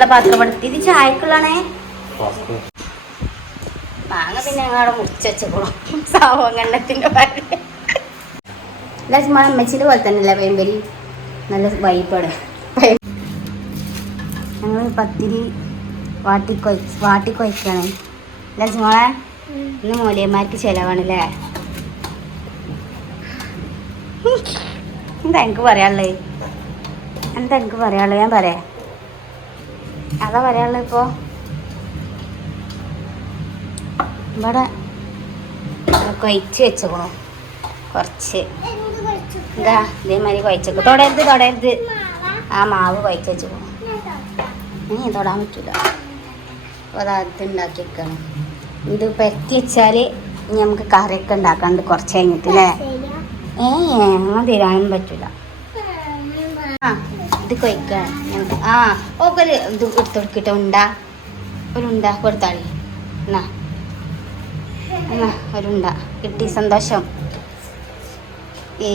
അതിനുള്ള പാത്രം എടുത്ത് ഇത് ചായക്കുള്ളാണേ മാങ്ങ പിന്നെ ഞങ്ങളവിടെ മുറിച്ച് വെച്ചോളും സാവങ്ങണ്ണത്തിന്റെ പാൽ അമ്മച്ചിന്റെ പോലെ തന്നെയല്ലേ വേമ്പരി. നല്ല വൈപ്പാട് ഞങ്ങൾ പത്തിരി വാട്ടി കൊയ് വാട്ടി കൊയ്ക്കാണ്. ഇന്ന് മൂലയന്മാർക്ക് ചിലവാണല്ലേ. എന്താ എനിക്ക് പറയാനുള്ളത്? എന്താ എനിക്ക് പറയാനുള്ളത്? ഞാൻ പറയാം. അതാ പറയാനുള്ളത് ഇപ്പോൾ ഇവിടെ കൊയ്ച്ച് വെച്ചോളൂ കുറച്ച്. എന്താ ഇതേമാതിരി കുഴച്ചേക്കും തൊടരുത് തൊടരുത്. ആ മാവ് കുഴച്ച് വെച്ചോളൂ ഇനി തൊടാൻ പറ്റില്ല അപ്പോൾ അത് അത് ഉണ്ടാക്കി വെക്കണം ഇത് പെരത്തി വെച്ചാൽ ഇനി നമുക്ക് കറിയൊക്കെ ഉണ്ടാക്കാണ്ട് കുറച്ച് കഴിഞ്ഞിട്ട് അല്ലേ ഏ അങ്ങനെ തരാനും പറ്റില്ല ആ ഇത് കഴിക്കണം ആ ഓക്കൊരു ഇത് എടുത്ത് കൊടുക്കട്ടെ ഉണ്ട. ഒരു ഉണ്ട കൊടുത്താളി. എന്നാ. എന്നാ ഒരു ഉണ്ട. കിട്ടി സന്തോഷം. ഏ.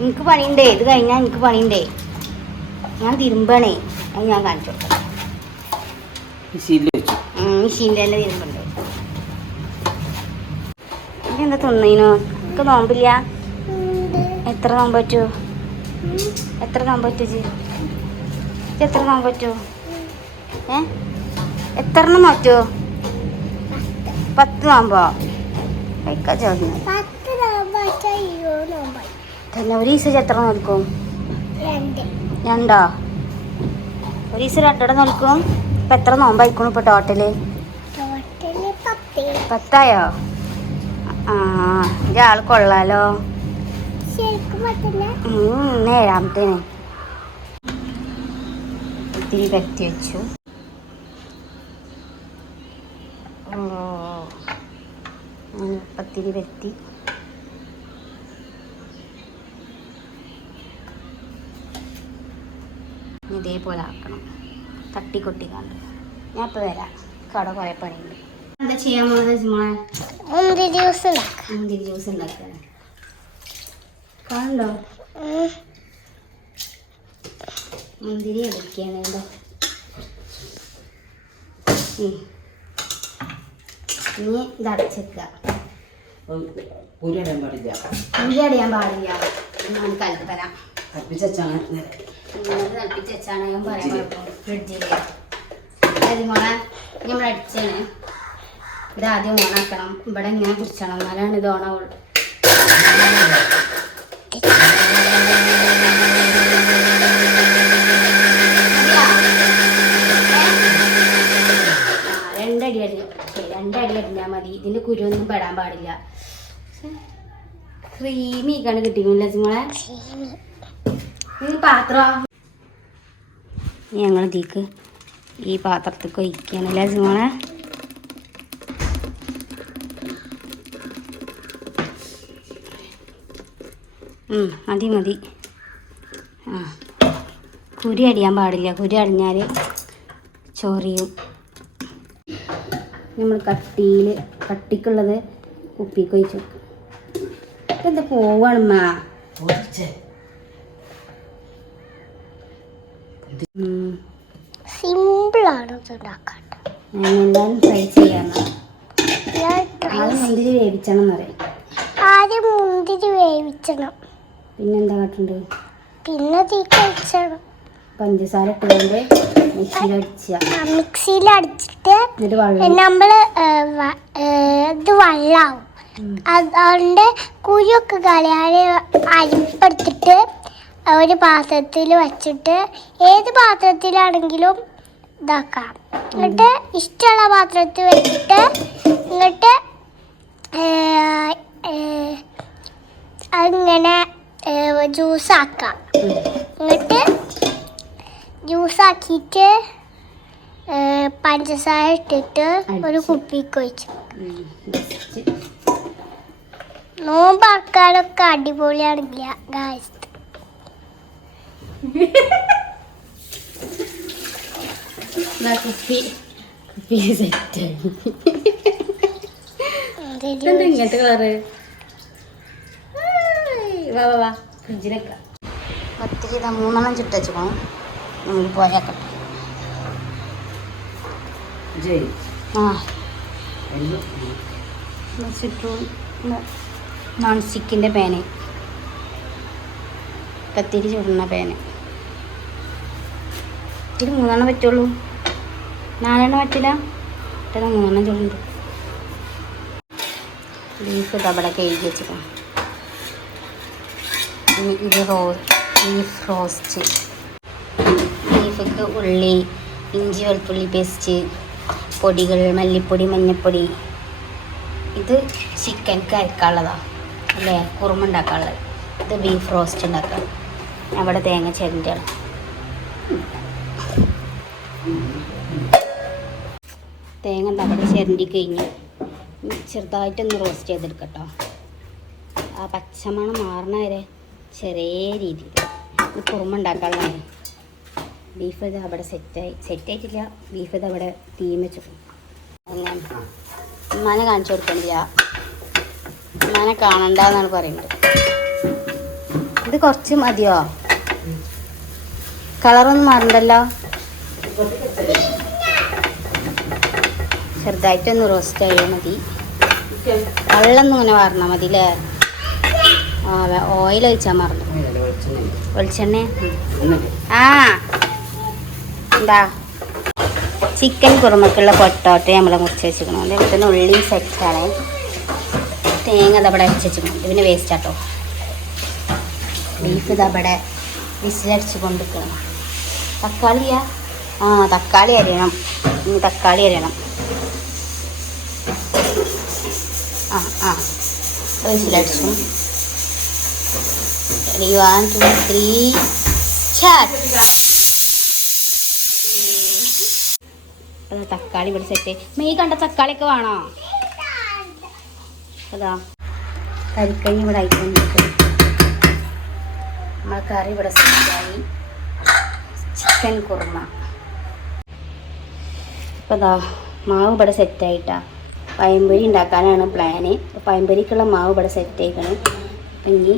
എനിക്ക് പണിയുണ്ടേ. ഇത് കഴിഞ്ഞാൽ എനിക്ക് പണിയുണ്ടേ. ഞാൻ തിരുമ്പണേ. അത് ഞാൻ കാണിച്ചു കൊടുക്കാം. മെഷീന്റെ തന്നെ തിരുമ്പുണ്ട് എന്താ തിന്നീനു? എനിക്ക് നോമ്പില്ല. എത്ര നോമ്പ് പറ്റൂ? എത്ര നോമ്പ് പറ്റൂ ജി എത്ര നോമ്പ് പറ്റൂ? ഏ? എത്ര എണ്ണം പറ്റൂ? പത്ത് നോമ്പോ? ചോദിച്ചു തന്നെ ഒരു ദിവസം എത്ര നോൽക്കും രണ്ടോ. ഒരു ദിവസം രണ്ടെണ്ണം നോൽക്കും. ഇപ്പം എത്ര നോമ്പായിക്കണു ഇപ്പൊ ടോട്ടൽ പത്തായോ? ആ ഇയാൾ കൊള്ളാലോ. ഏഴാമത്തേന്. ഇത്തിരി വ്യക്തി വെച്ചു. പത്തിരി ഇനി ഇതേപോലെ ആക്കണം. തട്ടിക്കൊട്ടി കണ്ട്. ഞാൻ ഇപ്പോൾ വരാം. കട കുറേ പണിയുണ്ട്. എന്താ ചെയ്യാൻ പോകുന്നത് മോളെ മുന്തിരി ജ്യൂസ് ഉണ്ടാക്കാം. മുന്തിരി ജ്യൂസ് ഉണ്ടാക്കാണ് കാണണ്ടോ മുന്തിരി എടുക്കുകയാണ് കേട്ടോ. ഇനി ഇത് അടച്ചേക്കുക പൂരിടാൻ പാടില്ല. മുന്തിരി അടിയാൻ പാടില്ല. ഞാൻ കൽപ്പന കൽപ്പിച്ചാണ് ഇങ്ങനെ ഞാൻ പറയാൻ ഫ്രിഡ്ജിൽ അതായത് മോളെ നമ്മൾ അടിച്ചാണ്. ഇത് ആദ്യം ഓണാക്കണം. ഇവിടെ ഇങ്ങനെ പിടിച്ചണം എന്നാലാണ് ഇത് ഓണാവുള്ളൂ? രണ്ടടി അടി രണ്ടടി അടിഞ്ഞാൽ മതി. ഇതിന്റെ കുരുവൊന്നും പെടാൻ പാടില്ല. ക്രീമി കണ്ട് കിട്ടിയില്ല മോളെ ഈ പാത്രം. ഞങ്ങൾ ഇതിക്ക് ഈ പാത്രത്തിൽ ഒഴിക്കണല്ലേ മോളെ ഉം, മതി മതി. ആ. കുരി അടിയാൻ പാടില്ല. കുരി അടിഞ്ഞാൽ ചോറിയും. നമ്മൾ കട്ടിയിൽ കട്ടിക്കുള്ളത് കുപ്പിക്ക് ഒഴിച്ച് എന്താ പോവാണമ്മ. സിമ്പിളാണ് ഇത് ഉണ്ടാക്കാൻ ഞാൻ എല്ലാവരും ട്രൈ ചെയ്യാന്ന് ആദ്യം മുന്തിരി വേവിച്ചണം എന്ന് പറയും. ആദ്യം മുന്തിരി വേവിച്ചണം. പിന്നെന്താ കാട്ടുണ്ട്? പിന്നെ തീ കഴിച്ചണം പഞ്ചസാര ഇട്ടുകൊണ്ട് മിക്സിയിൽ അടിച്ചാ മിക്സിയിൽ അടിച്ചിട്ട് നമ്മൾ ഇത് വെള്ളാവും. അതുകൊണ്ട് കുഴിയൊക്കെ കളയാൻ അരിപ്പെടുത്തിട്ട് ഒരു പാത്രത്തിൽ വെച്ചിട്ട് ഏത് പാത്രത്തിലാണെങ്കിലും ഇതാക്കാം. എന്നിട്ട് ഇഷ്ടമുള്ള പാത്രത്തിൽ വെച്ചിട്ട് എന്നിട്ട് അങ്ങനെ ജ്യൂസ് ആക്കാം. എന്നിട്ട് ജ്യൂസ് ആക്കിയിട്ട് പഞ്ചസാര ഇട്ടിട്ട് ഒരു കുപ്പി കുപ്പിക്ക് ഒഴിച്ചു നോമ്പാക്കാനൊക്കെ അടിപൊളിയാണില്ല ഗായ്സ് കുപ്പി? കുപ്പി സെറ്റ് ഇങ്ങനത്തെ കളറ് വാ വാ വാ. ഫ്രിഡ്ജിലേക്ക് പത്തിരി ഇതാ മൂന്നെണ്ണം ചുട്ടു പോകണം നമുക്ക് പോയാക്കട്ടെ. ജയ്. ആ. എന്ത്? ചുറ്റു നോൺ സ്റ്റിക്കിന്റെ പേന. കത്തിരി ചുടുന്ന പേന. ഇതിൽ മൂന്നെണ്ണം പറ്റുള്ളൂ. നാലെണ്ണം പറ്റില്ല. മൂന്നെണ്ണം ചുടുന്നുണ്ട്. ബീഫ് ഡബിളൊക്കെ എഴുതി വെച്ചിട്ടുണ്ട് ഇത് റോ ബീഫ് റോസ്റ്റ് ബീഫിക്ക് ഉള്ളി ഇഞ്ചി വെളുത്തുള്ളി പേസ്റ്റ് പൊടികൾ മല്ലിപ്പൊടി മഞ്ഞൾപ്പൊടി ഇത് ചിക്കൻക്ക് അരക്കാനുള്ളതാണ് അല്ലേ? കുറുമ ഉണ്ടാക്കാനുള്ളത്. ഇത് ബീഫ് റോസ്റ്റ് ഉണ്ടാക്കാം അവിടെ തേങ്ങ ചിരണ്ടിയാണ്. തേങ്ങ അവിടെ ചിരണ്ടി കഴിഞ്ഞു ചെറുതായിട്ടൊന്ന് റോസ്റ്റ് ചെയ്തെടുക്കട്ടോ. ആ പച്ചമണം മാറണ വരെ ചെറിയ രീതിയിൽ. ഇത് കുറുമ ഉണ്ടാക്കാനുള്ളതാണ്. ബീഫ് ഇത് അവിടെ സെറ്റായി സെറ്റായിട്ടില്ല ബീഫ് ഇത് അവിടെ തീം വെച്ചു. അങ്ങനെ ഉമ്മാനെ കാണിച്ചു കൊടുക്കണില്ല ഉമ്മാനെ കാണണ്ടെന്നാണ് പറയുന്നത്. ഇത് കുറച്ച് മതിയോ? കളറൊന്നും മാറണ്ടല്ലോ? ചെറുതായിട്ടൊന്ന് റോസ്റ്റ് ആയാൽ മതി. വെള്ളം ഇങ്ങനെ വാർന്നാൽ മതി അല്ലേ ഓയിൽ ഒഴിച്ചാൽ മറന്നു. വെളിച്ചെണ്ണ. ആ. എന്താ ചിക്കൻ കുറുമക്കുള്ള പൊട്ടോട്ട് നമ്മൾ മുറിച്ച് വെച്ചിരിക്കണം. അതേപോലെ തന്നെ ഉള്ളി സെറ്റാണ് തേങ്ങ ഇതവിടെ അരച്ച് വെച്ചിരിക്കണം. ഇതിന് വേസ്റ്റ് ആട്ടോ. ബീഫ് ഇതവിടെ വിസിലടിച്ച് കൊണ്ടിരിക്കണം. തക്കാളിയാ ആ തക്കാളി അരിയണം. ഇനി തക്കാളി അരിയണം. ആ ആ. വിസിലടിച്ചു. Ready, one, two, three, chat. തക്കാളി ഇവിടെ സെറ്റ് മെയ് കണ്ട തക്കാളിയൊക്കെ വേണോ? അതാ. കരിക്കഞ്ഞി ഇവിടെ ആയിട്ടുണ്ട് നമ്മളെ കറി ഇവിടെ സെറ്റായി ചിക്കൻ കുറുമ. ഇപ്പൊ ദാ മാവ് ഇവിടെ സെറ്റായിട്ടാ പയമ്പൊരി ഉണ്ടാക്കാനാണ് പ്ലാന് പയമ്പൊരിക്കുള്ള മാവ് ഇവിടെ സെറ്റ് ആയിക്കണം. ഇനി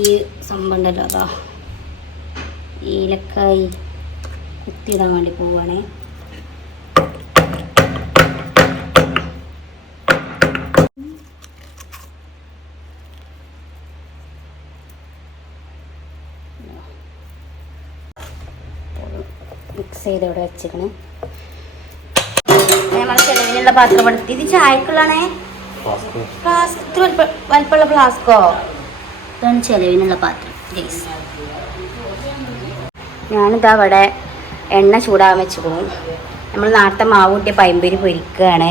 ഈ സംഭവം ഉണ്ടല്ലോ അതാ. ഏലക്കായി കുത്തിയിടാൻ വേണ്ടി പോവുകയാണേ. മിക്സ് ചെയ്ത് ഇവിടെ വെച്ചേക്കണേ നമ്മൾ ചെലവിനുള്ള പാത്രം എടുത്ത്. ഇത് ചായക്കുള്ളതാണേ. ഫ്ലാസ്ക് വലിപ്പമുള്ള ഫ്ലാസ്കോ ഇതാണ് ചെലവിനുള്ള പാത്രം. ഗൈസ് ഞാനിതാ അവിടെ എണ്ണ ചൂടാകാൻ വെച്ച് പോകും നമ്മൾ നേരത്തെ മാവ് കൂട്ടിയ പൈമ്പരി പൊരിക്കുകയാണ്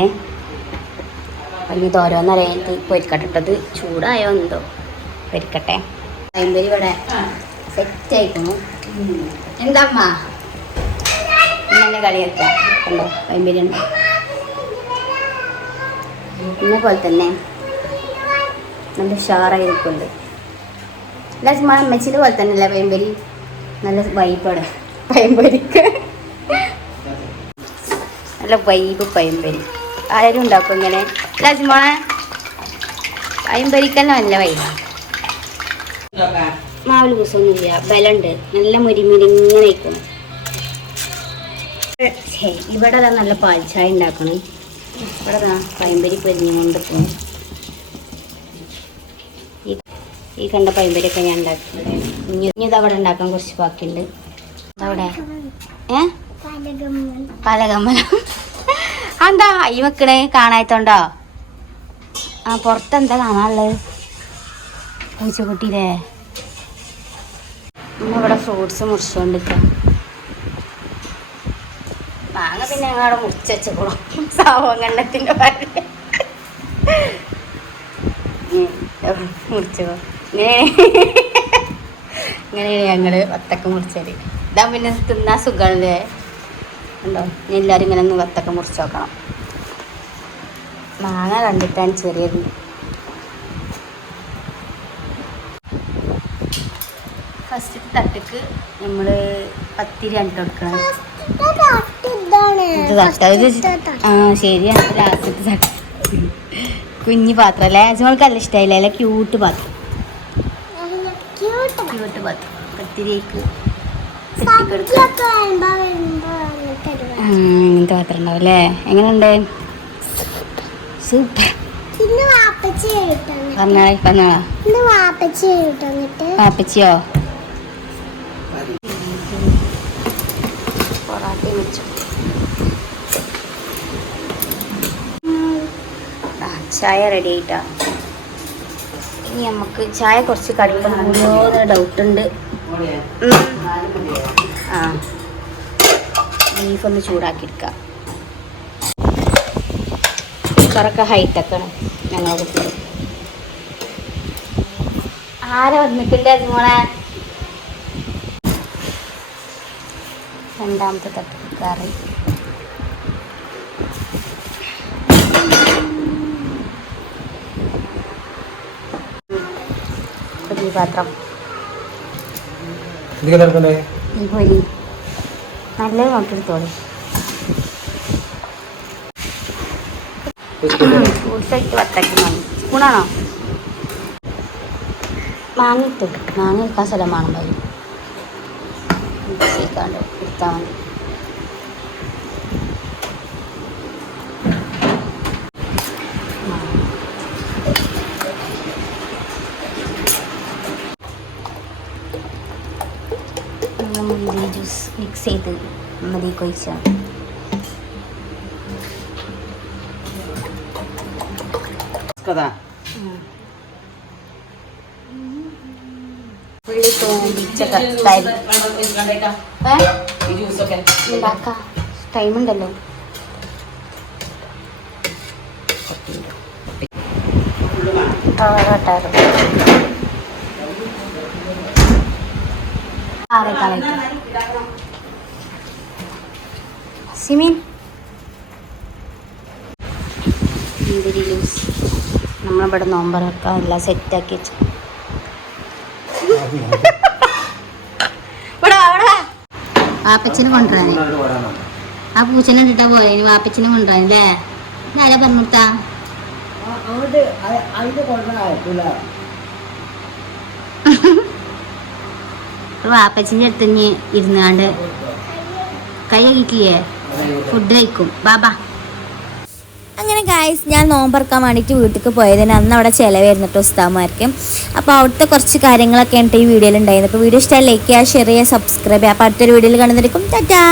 വലിയ ഓരോന്നറിയാൻ പൊരിക്കട്ടെ. ചൂടായോ എന്തോ? പൊരിക്കട്ടെ. പൈമ്പരി ഇവിടെ സെറ്റ് ആയിക്കുന്നു. എന്താ അമ്മ? ഇന്നെ കളിയാക്കാം പൈമ്പരി ഉണ്ടോ? ഇന്നെ പോലെ തന്നെ. നല്ല ഉഷാറായിരിക്കുന്നുണ്ട് ചുമ്മാ അമ്മച്ചിന്റെ പോലെ തന്നെ പയമ്പരി? നല്ല വൈബാണ്. പയമ്പരിക്ക്. നല്ല വൈബ് പയമ്പരി. ആരും ഉണ്ടാക്കും ഇങ്ങനെ. അല്ല ചുമ്മാ പൈമ്പരിക്കല്ല നല്ല വൈബാണ് മാവിൽ കുസൊന്നുമില്ല ബലുണ്ട് നല്ല മുരിമുരി നിൽക്കണം ഛേ, ഇവിടെ നല്ല പാൽച്ചായ ഉണ്ടാക്കണം. ഇവിടെ പയമ്പരി പൊരിഞ്ഞുകൊണ്ട് പോകും ഈ ഈ കണ്ട പൈമ്പരിയൊക്കെ ഞാൻ ഉണ്ടാക്കി. ഇനി ഇനി ഇത് അവിടെ ഉണ്ടാക്കാൻ കുറച്ച് ബാക്കിയുണ്ട്. അവിടെ. ഏ? എന്താ ഈ വെക്കണേ കാണാത്തോണ്ടോ ആ പുറത്തെന്താ കാണാനുള്ളത്? പൂച്ച കുട്ടിയിലേ ഇവിടെ ഫ്രൂട്ട്സ് മുറിച്ചുകൊണ്ടിരിക്കാം മാങ്ങ പിന്നെ ഞങ്ങളവിടെ മുറിച്ച് വെച്ചോളൂ സാവങ്കണ്ണത്തിന്റെ പാൽ മുറിച്ചോ ഇങ്ങനെയാണ് ഞങ്ങൾ വത്തക്ക മുറിച്ചത്. ഇതാ പിന്നെ തിന്നാൻ സുഖമല്ലേ ഉണ്ടോ? ഇനി എല്ലാവരും ഇങ്ങനെ ഒന്ന് വത്തക്ക മുറിച്ച് നോക്കണം. മാങ്ങ കണ്ടിട്ടാണ് ചെറിയത്. ഫസ്റ്റ് തട്ടക്ക് നമ്മൾ പത്തിരി അണ്ട കൊടുക്കണം. ആ ശരിയാണ് തട്ട. കുഞ്ഞു പാത്രം. അല്ലേ? അജുമൾക്ക് നല്ല ഇഷ്ടമായില്ല അല്ലെ ക്യൂട്ട് പാത്രം. പത്തിരിക്ക്. ഇങ്ങനത്തെ പാത്രം ഉണ്ടാവും അല്ലേ? എങ്ങനെയുണ്ട്? സൂപ്പർ. ഇന്ന് വാപ്പച്ചി കിട്ടുന്നു പറഞ്ഞാ പറഞ്ഞോളാ ഇന്ന് വാപ്പച്ചി കിട്ടുന്നിട്ട് പാപ്പച്ചിയോ പൊറാട്ടയും വെച്ചു. ആ, ചായ റെഡി ആയിട്ടാ. ഇനി നമുക്ക് ചായ കുറച്ച് കടുപ്പം ഡൗട്ട് ഉണ്ട്. ആ. ബീഫ് ഒന്ന് ചൂടാക്കി എടുക്കാം കുക്കറൊക്കെ ഹൈടെക്കാണ് ഞങ്ങളെ കുട്ടികൾ ആരാ വന്നിട്ടില്ല മോളെ? രണ്ടാമത്തെ തട്ട് പാത്രം. പൊരി നോക്കിയെടുത്തോളൂ ഫ്രൂട്ട്സായിട്ട് വത്തക്കി വാങ്ങി സ്പൂണാണോ? മാങ്ങിട്ട് മാങ്ങ എടുക്കാൻ സ്ഥലം വേണം പോയി മിക്സിക്കാണ്ട് എടുത്താൽ മതി. മിക്സ് ചെയ്ത് മതി കൊഴിച്ചാൽ ഉള്ളി തോന്നിച്ച ഉണ്ടാക്കാം ടൈമുണ്ടല്ലോ ആറേക്കാളായിട്ട് സിമിൻ മുന്തിരി ജ്യൂസ് നമ്മളിവിടെ നോമ്പറൊക്കെ എല്ലാം സെറ്റാക്കി വെച്ചു. വാപ്പച്ചനെ കൊണ്ടുവരാനേ ആ പൂച്ചനെ ഇട്ടിട്ടാ പോയെ ഇനി വാപ്പച്ചനെ കൊണ്ടുവരാൻ അല്ലേ? ആരാ പറഞ്ഞുകൊടുത്താ വാപ്പച്ചിന്റെ അടുത്ത് ഇനി ഇരുന്നാണ്ട് കൈ കഴിക്കില്ലേ ഫുഡ് കഴിക്കും. ബാബാ അങ്ങനെ ഗായ്സ് ഞാൻ നോമ്പറക്കാൻ വേണ്ടിയിട്ട് വീട്ടിലേക്ക് പോയതിന് അന്ന് അവിടെ ചിലവായിരുന്നു കേട്ടോ ഉസ്താമാർക്ക് അപ്പോൾ അവിടുത്തെ കുറച്ച് കാര്യങ്ങളൊക്കെ ഉണ്ട് ഈ വീഡിയോയിൽ ഉണ്ടായിരുന്നത് അപ്പോൾ വീഡിയോ ഇഷ്ടമായി ലൈക്ക് ചെയ്യുക ഷെയർ ചെയ്യുക സബ്സ്ക്രൈബ് ചെയ്യുക. അപ്പോൾ അടുത്തൊരു വീഡിയോയിൽ കാണുന്നതായിരിക്കും ടാറ്റാ.